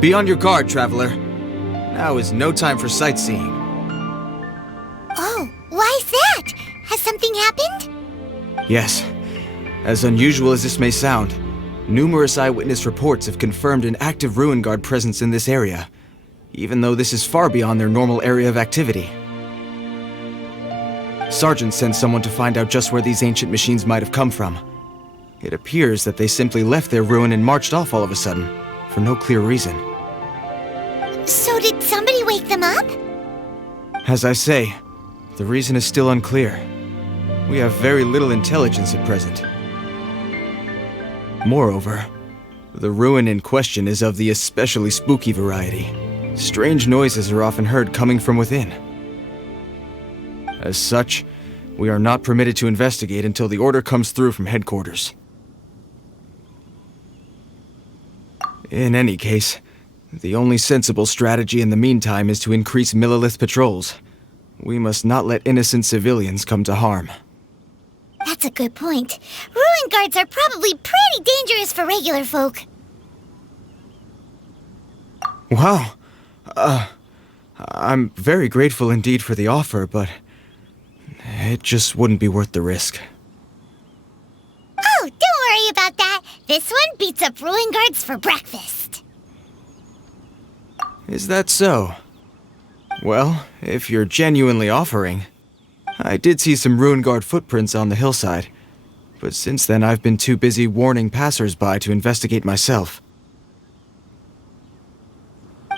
Be on your guard, traveler. Now is no time for sightseeing. Oh, why's that? Has something happened? Yes. As unusual as this may sound, numerous eyewitness reports have confirmed an active Ruin Guard presence in this area, even though this is far beyond their normal area of activity. Sergeant sent someone to find out just where these ancient machines might have come from. It appears that they simply left their ruin and marched off all of a sudden, for no clear reason. So did somebody wake them up? As I say, the reason is still unclear. We have very little intelligence at present. Moreover, the ruin in question is of the especially spooky variety. Strange noises are often heard coming from within. As such, we are not permitted to investigate until the order comes through from headquarters. In any case, the only sensible strategy in the meantime is to increase Millilith patrols. We must not let innocent civilians come to harm. That's a good point. Ruin guards are probably pretty dangerous for regular folk. Wow. I'm very grateful indeed for the offer, but it just wouldn't be worth the risk. Oh, don't worry about that. This one beats up Ruin guards for breakfast. Is that so? Well, if you're genuinely offering... I did see some Ruin Guard footprints on the hillside, but since then I've been too busy warning passers-by to investigate myself.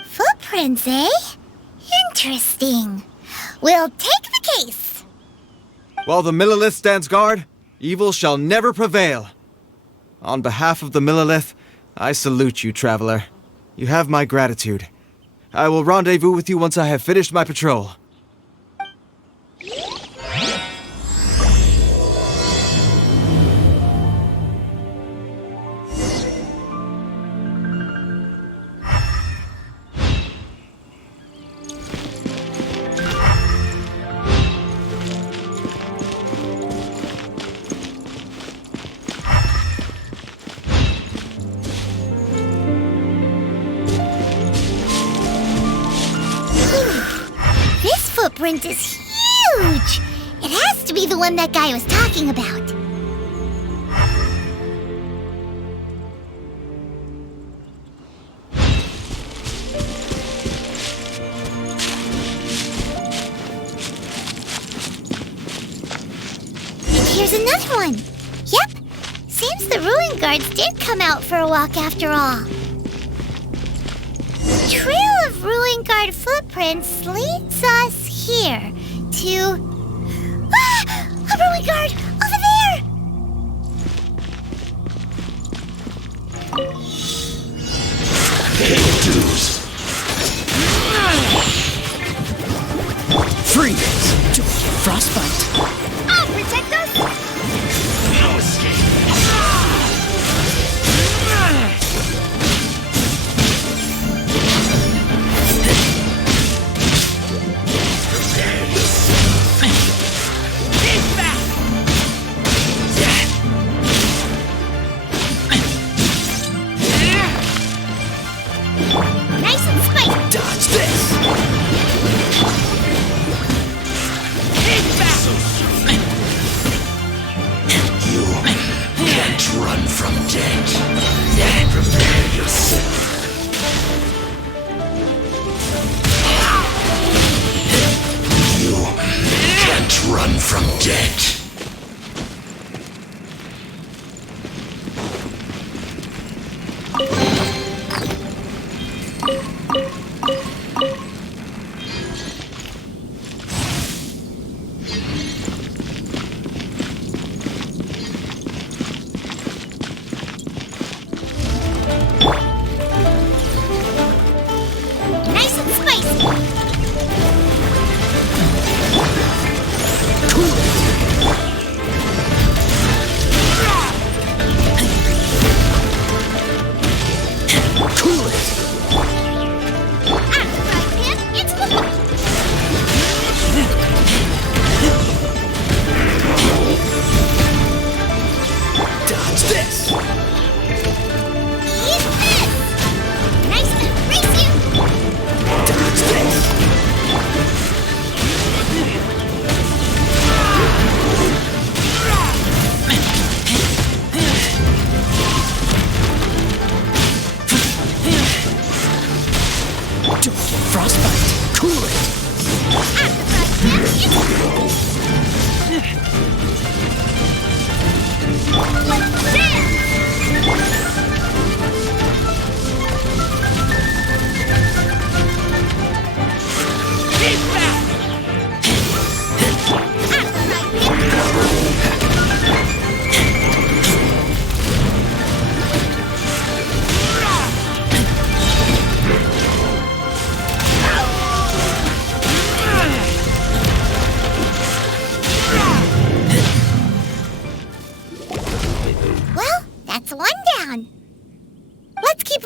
Footprints, eh? Interesting. We'll take the case. While the Millilith stands guard, evil shall never prevail. On behalf of the Millilith, I salute you, traveler. You have my gratitude. I will rendezvous with you once I have finished my patrol. Footprint is huge! It has to be the one that guy was talking about. And here's another one. Yep, seems the Ruin Guards did come out for a walk after all. The trail of Ruin Guard footprints leads us here to... Ah! A Ruin Guard! Over there! Pay dues. Freeze! Don't get frostbite. I'll protect us! No escape.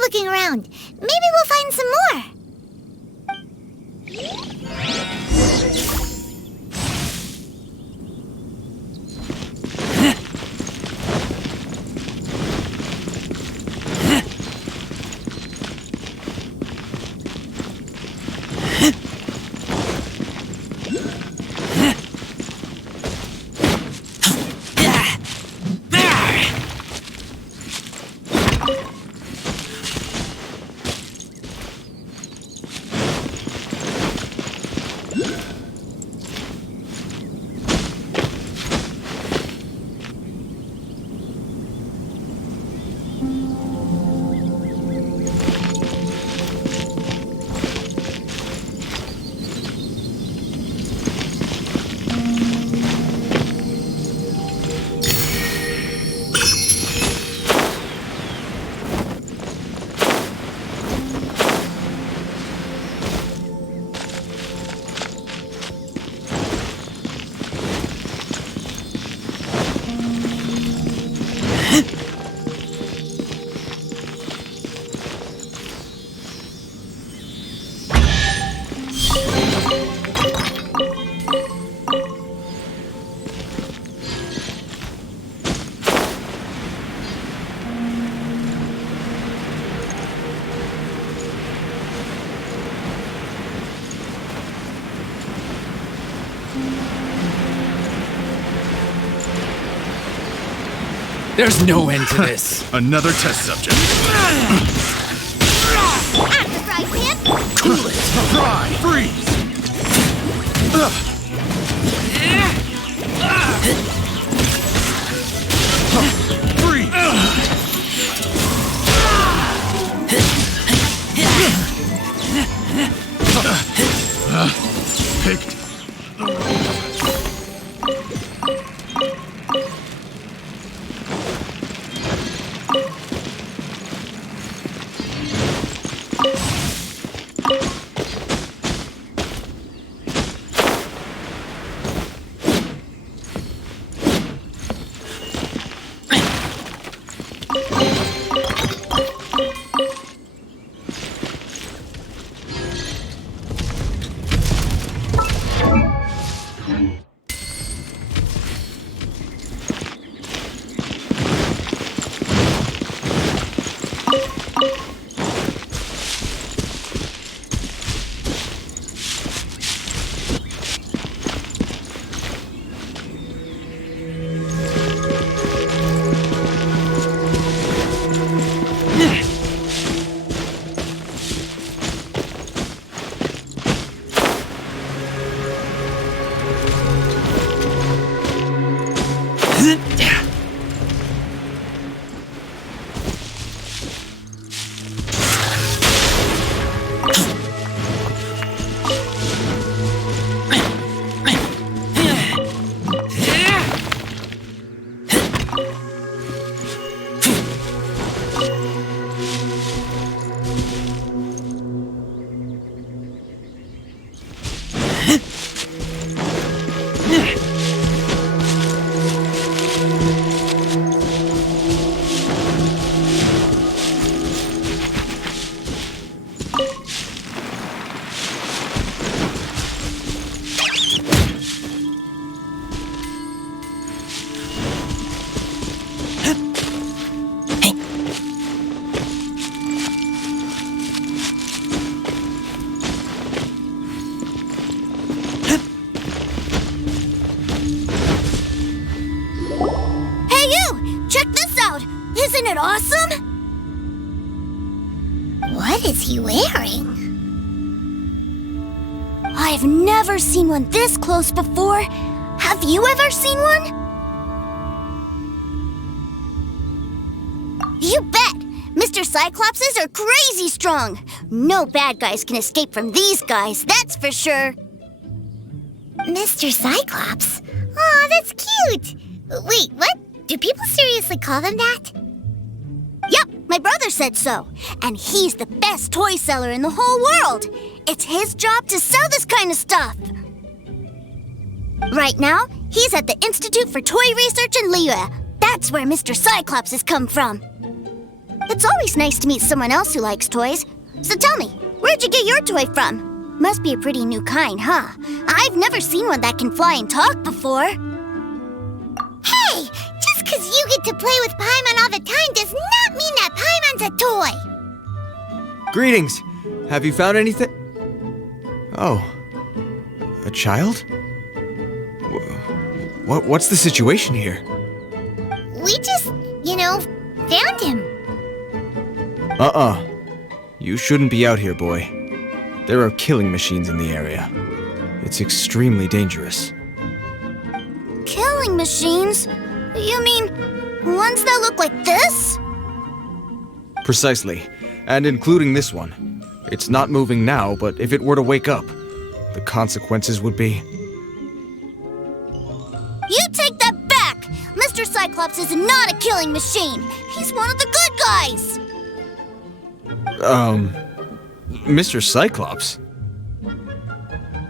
looking around. Maybe we'll find some more. There's no end to this. Another test subject. After fry pan. Cool it. Fry! Freeze! Freeze! Picked. Isn't it awesome? What is he wearing? I've never seen one this close before. Have you ever seen one? You bet! Mr. Cyclopses are crazy strong. No bad guys can escape from these guys, that's for sure. Mr. Cyclops? Aw, that's cute! Wait, what? Do people seriously call them that? Yep, my brother said so. And he's the best toy seller in the whole world. It's his job to sell this kind of stuff. Right now, he's at the Institute for Toy Research in Liyue. That's where Mr. Cyclops has come from. The It's always nice to meet someone else who likes toys. So tell me, where'd you get your toy from? Must be a pretty new kind, huh? I've never seen one that can fly and talk before. Hey! Just 'cause you get to play with Paimon all the time does not mean that Paimon's a toy! Greetings! Have you found anything? Oh. A child? What's the situation here? We just, found him. You shouldn't be out here, boy. There are killing machines in the area. It's extremely dangerous. Killing machines? You mean ones that look like this? Precisely. And including this one. It's not moving now, but if it were to wake up, the consequences would be... You take that back! Mr. Cyclops is not a killing machine. He's one of the good guys. Mr. Cyclops?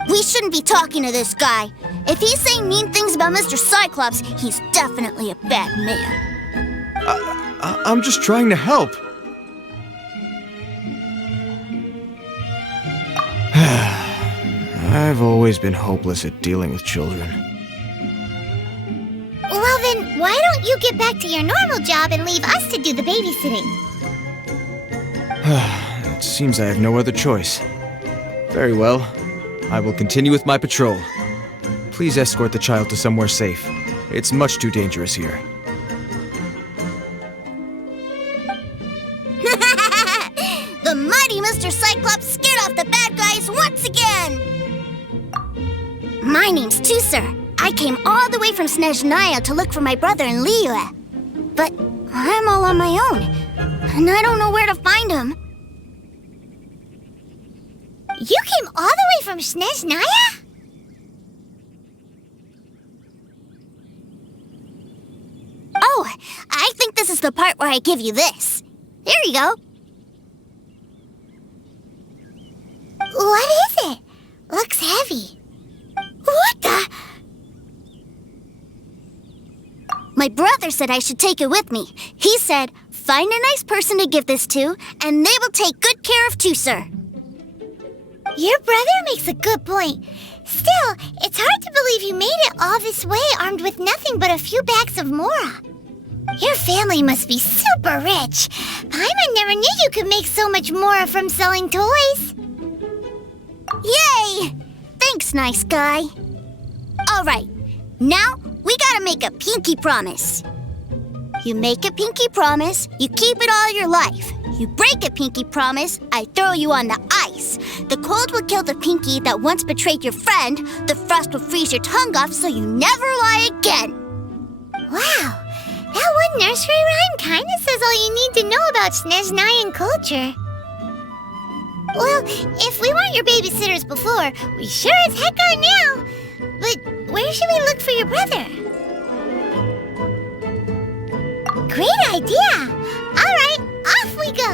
We shouldn't be talking to this guy. If he's saying mean things about Mr. Cyclops, he's definitely a bad man. I'm just trying to help. I've always been hopeless at dealing with children. Well then, why don't you get back to your normal job and leave us to do the babysitting? It seems I have no other choice. Very well. I will continue with my patrol. Please escort the child to somewhere safe. It's much too dangerous here. The mighty Mr. Cyclops scared off the bad guys once again! My name's Tusser. I came all the way from Snezhnaya to look for my brother in Liyue. But I'm all on my own, and I don't know where to find him. You came all the way from Snezhnaya? Oh, I think this is the part where I give you this. There you go. What is it? Looks heavy. What the? My brother said I should take it with me. He said, find a nice person to give this to, and they will take good care of Tusser. Your brother makes a good point. Still, it's hard to believe you made it all this way armed with nothing but a few bags of mora. Your family must be super rich. Paimon never knew you could make so much mora from selling toys. Yay! Thanks, nice guy. All right, now we gotta make a pinky promise. You make a pinky promise, you keep it all your life. You break a pinky promise, I throw you on the ice. The cold will kill the pinky that once betrayed your friend. The frost will freeze your tongue off so you never lie again. Wow, that one nursery rhyme kinda says all you need to know about Snezhnayan culture. Well, if we weren't your babysitters before, we sure as heck are now. But where should we look for your brother? Great idea! All right, off we go!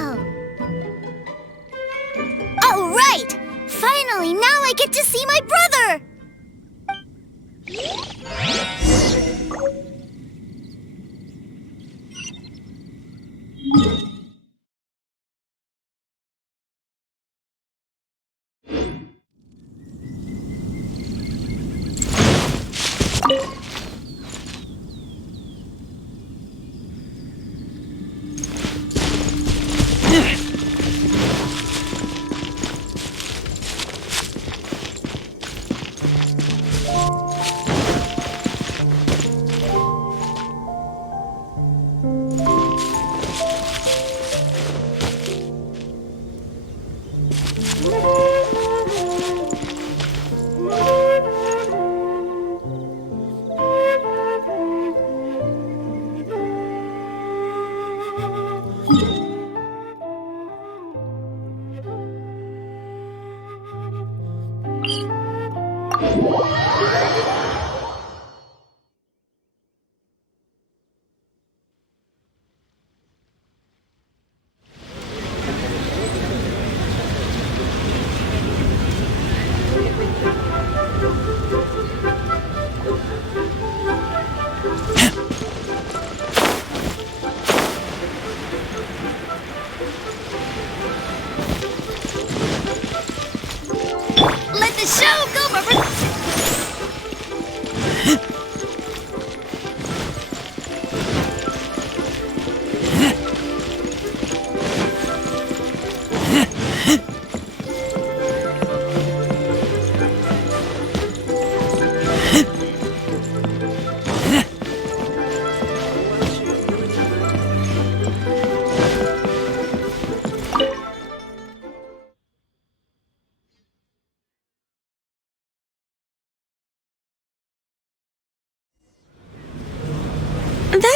All right! Finally, now I get to see my brother!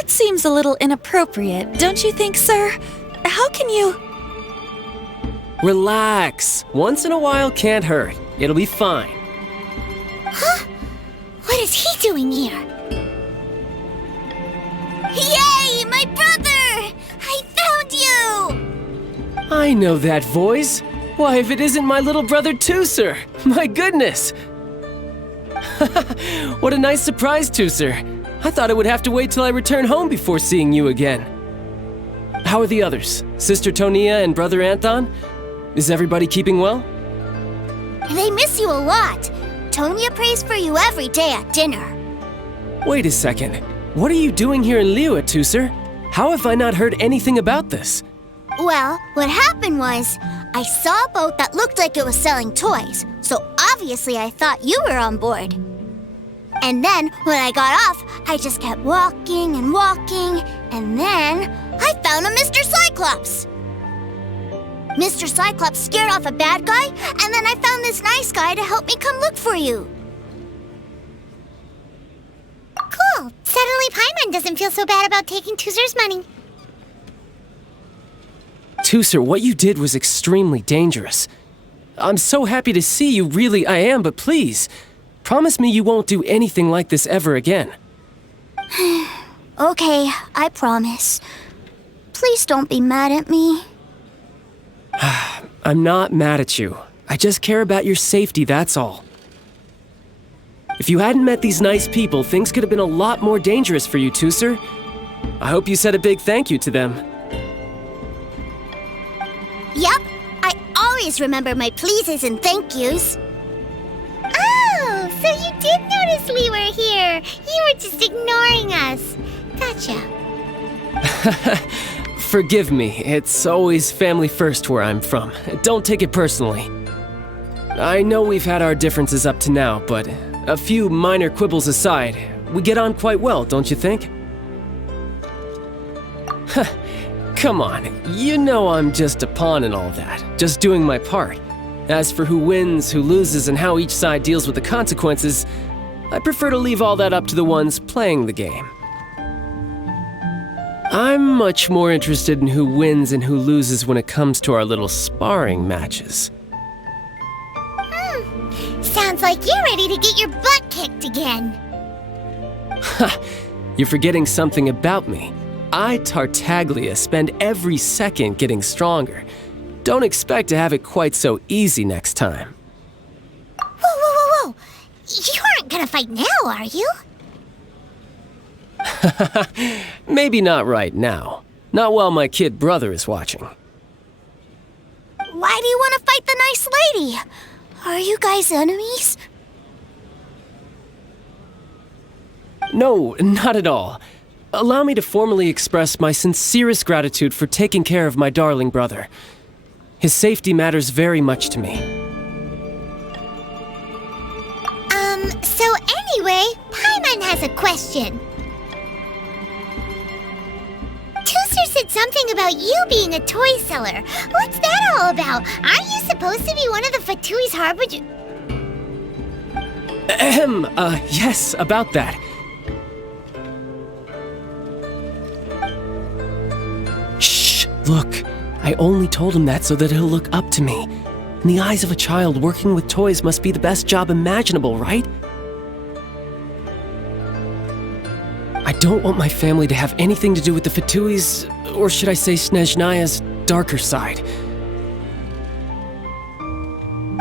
That seems a little inappropriate, don't you think, sir? How can you... Relax. Once in a while can't hurt. It'll be fine. Huh? What is he doing here? Yay, my brother! I found you! I know that voice. Why, if it isn't my little brother Tooser! My goodness! What a nice surprise, Tooser. I thought I would have to wait till I return home before seeing you again. How are the others? Sister Tonia and Brother Anton? Is everybody keeping well? They miss you a lot. Tonia prays for you every day at dinner. Wait a second. What are you doing here in Liyue, Tooser? How have I not heard anything about this? Well, what happened was, I saw a boat that looked like it was selling toys, so obviously I thought you were on board. And then, when I got off, I just kept walking and walking, and then I found a Mr. Cyclops! Mr. Cyclops scared off a bad guy, and then I found this nice guy to help me come look for you. Cool. Suddenly Paimon doesn't feel so bad about taking Tooser's money. Tooser, what you did was extremely dangerous. I'm so happy to see you, really I am, but please, promise me you won't do anything like this ever again. Okay, I promise. Please don't be mad at me. I'm not mad at you. I just care about your safety, that's all. If you hadn't met these nice people, things could have been a lot more dangerous for you, Tooser. I hope you said a big thank you to them. Yep, I always remember my pleases and thank yous. Oh, so you did notice we were here. You were just ignoring us. Gotcha. Forgive me, it's always family first where I'm from. Don't take it personally. I know we've had our differences up to now, but a few minor quibbles aside, we get on quite well, don't you think? Come on, you know I'm just a pawn and all that, just doing my part. As for who wins, who loses, and how each side deals with the consequences, I prefer to leave all that up to the ones playing the game. I'm much more interested in who wins and who loses when it comes to our little sparring matches. Sounds like you're ready to get your butt kicked again. Ha! You're forgetting something about me. I, Tartaglia, spend every second getting stronger. Don't expect to have it quite so easy next time. Whoa! You aren't gonna fight now, are you? Maybe not right now. Not while my kid brother is watching. Why do you want to fight the nice lady? Are you guys enemies? No, not at all. Allow me to formally express my sincerest gratitude for taking care of my darling brother. His safety matters very much to me. So anyway, Paimon has a question. Tooser said something about you being a toy seller. What's that all about? Aren't you supposed to be one of the Fatui's harbinger? Yes, about that. Shh, look. I only told him that so that he'll look up to me. In the eyes of a child, working with toys must be the best job imaginable, right? I don't want my family to have anything to do with the Fatui's, or should I say Snezhnaya's, darker side.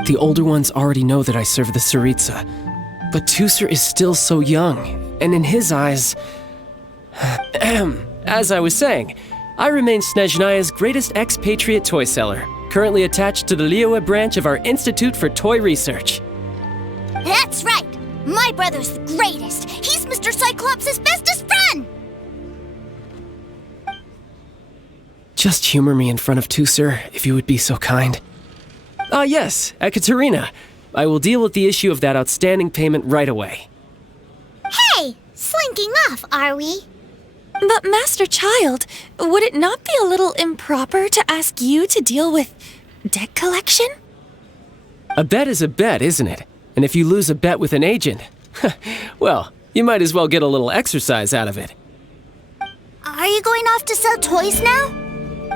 The older ones already know that I serve the Tsaritsa, but Tooser is still so young, and in his eyes... As I was saying, I remain Snezhnaya's greatest expatriate toy seller, currently attached to the Liyue branch of our Institute for Toy Research. That's right! My brother's the greatest! He's Mr. Cyclops' bestest friend! Just humor me in front of Tooser, if you would be so kind. Ah, yes, Ekaterina. I will deal with the issue of that outstanding payment right away. Hey! Slinking off, are we? But Master Child, would it not be a little improper to ask you to deal with deck collection? A bet is a bet, isn't it? And if you lose a bet with an agent, well, you might as well get a little exercise out of it. you going off to sell toys now?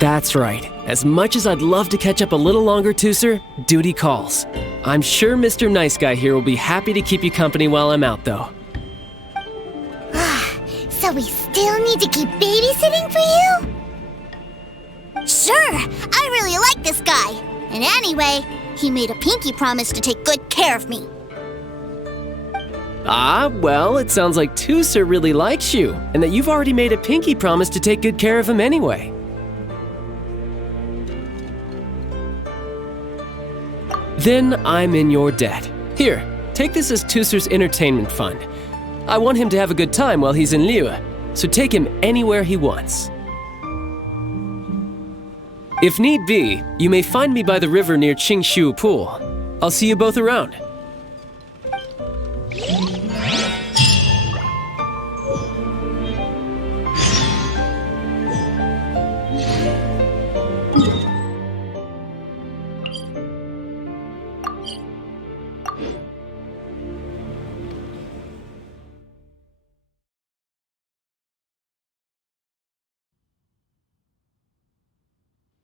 That's right. As much as I'd love to catch up a little longer, Tooser, duty calls. I'm sure Mr. Nice Guy here will be happy to keep you company while I'm out, though. So we still need to keep babysitting for you? Sure, I really like this guy. And anyway, he made a pinky promise to take good care of me. Ah, well, it sounds like Tooser really likes you, and that you've already made a pinky promise to take good care of him anyway. Then I'm in your debt. Here, take this as Tooser's entertainment fund. I want him to have a good time while he's in Liyue, so take him anywhere he wants. If need be, you may find me by the river near Qingshu Pool. I'll see you both around.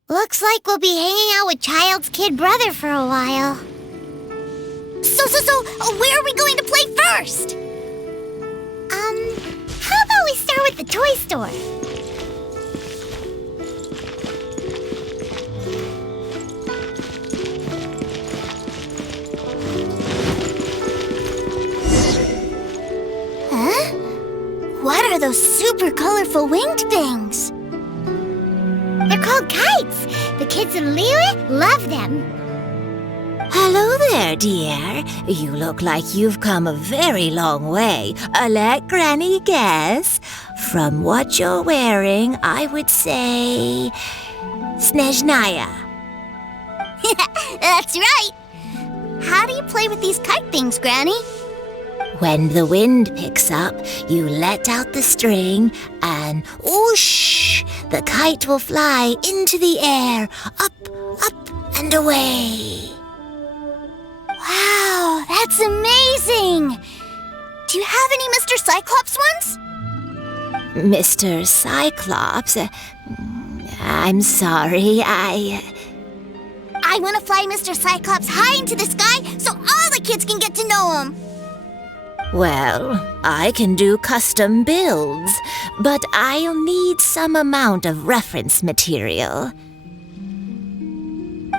Looks like we'll be hanging out with Child's kid brother for a while. So, where are we going to play first? How about we start with the toy store? Huh? What are those super colorful winged things? They're called kites. The kids in Liyue love them. Hello there, dear. You look like you've come a very long way. Let Granny guess. From what you're wearing, I would say... Snezhnaya. That's right. How do you play with these kite things, Granny? When the wind picks up, you let out the string and whoosh! The kite will fly into the air, up, and away. Wow, that's amazing! Do you have any Mr. Cyclops ones? Mr. Cyclops? I'm sorry, I want to fly Mr. Cyclops high into the sky so all the kids can get to know him. Well, I can do custom builds, but I'll need some amount of reference material.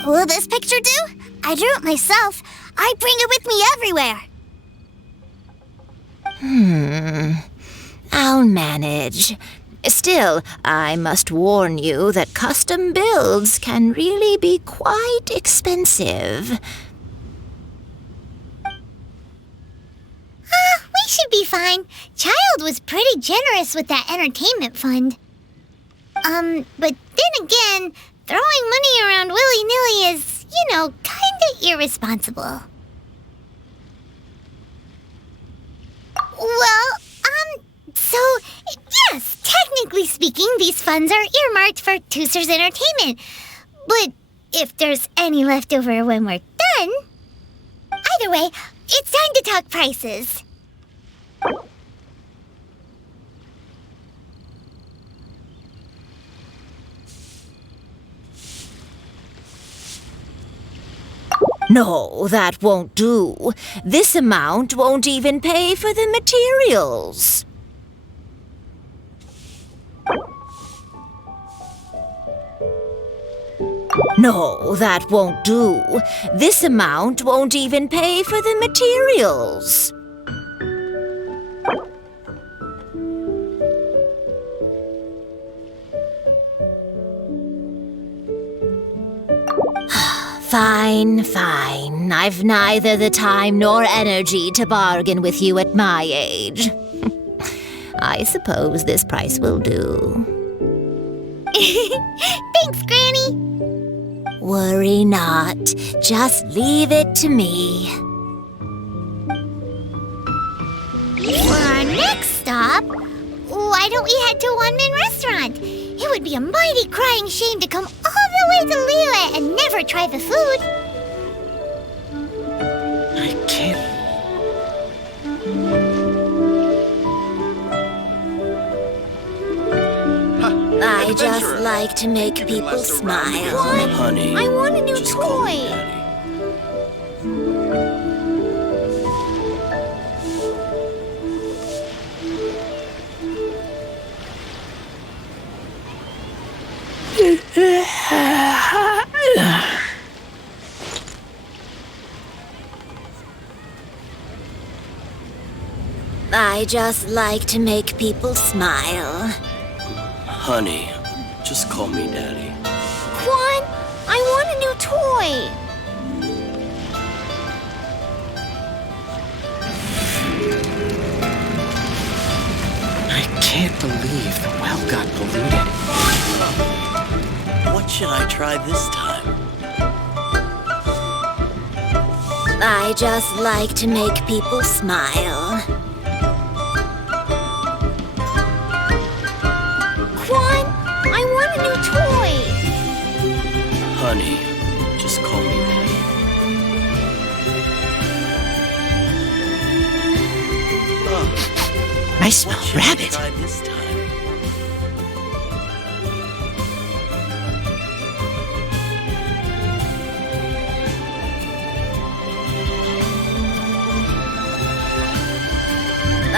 Will this picture do? I drew it myself. I bring it with me everywhere. I'll manage. Still, I must warn you that custom builds can really be quite expensive. We should be fine. Child was pretty generous with that entertainment fund. But then again, throwing money around willy-nilly is, kinda irresponsible. Well, so, yes, technically speaking, these funds are earmarked for Tooser's entertainment. But if there's any left over when we're done... Either way, it's time to talk prices. No, that won't do. This amount won't even pay for the materials. No, that won't do. This amount won't even pay for the materials. Fine. I've neither the time nor energy to bargain with you at my age. I suppose this price will do. Thanks, Granny. Worry not. Just leave it to me. For our next stop, why don't we head to a one-man restaurant? It would be a mighty crying shame to come all the way to Liyue and never try the food. I can't. I just like to make people smile. Honey, I want a new just call me toy. Daddy. I just like to make people smile. Honey, just call me Daddy. Quan, I want a new toy. I can't believe the well got polluted. What should I try this time? I just like to make people smile. Quan, I want a new toy. Honey, just call me Daddy. I smell What should I rabbit. try this time?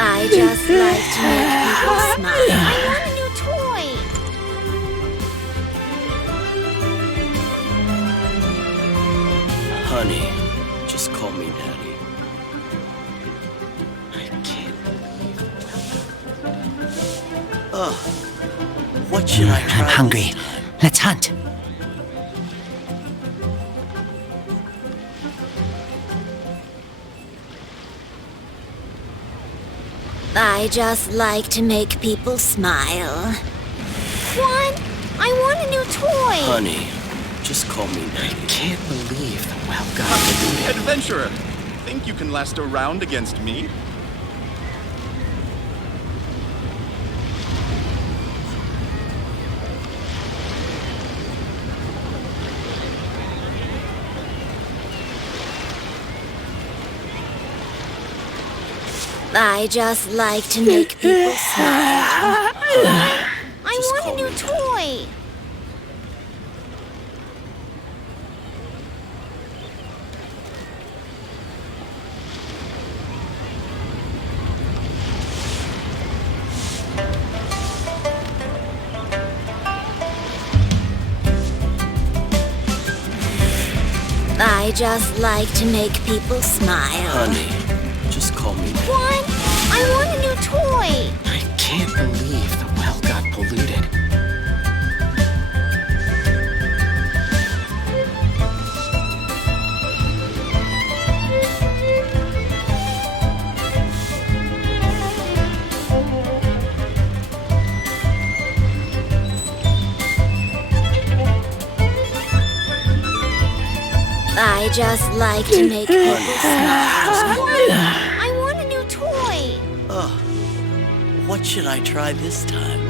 I just like to make people smile. I want a new toy. Honey, just call me Daddy. I can't. What should I try I'm hungry. this time? Let's hunt. I just like to make people smile. Quan, I want a new toy. Honey, just call me Daddy. Can't believe the well got polluted. Adventurer, think you can last a round against me? I just like to make people smile. I Just want call a new me Daddy. toy. I just like to make people smile. Honey, just call me Daddy. Quan, I want a new toy. I can't believe the well got polluted. I just like to make people smile. Quan, I want a new toy. What should I try this time?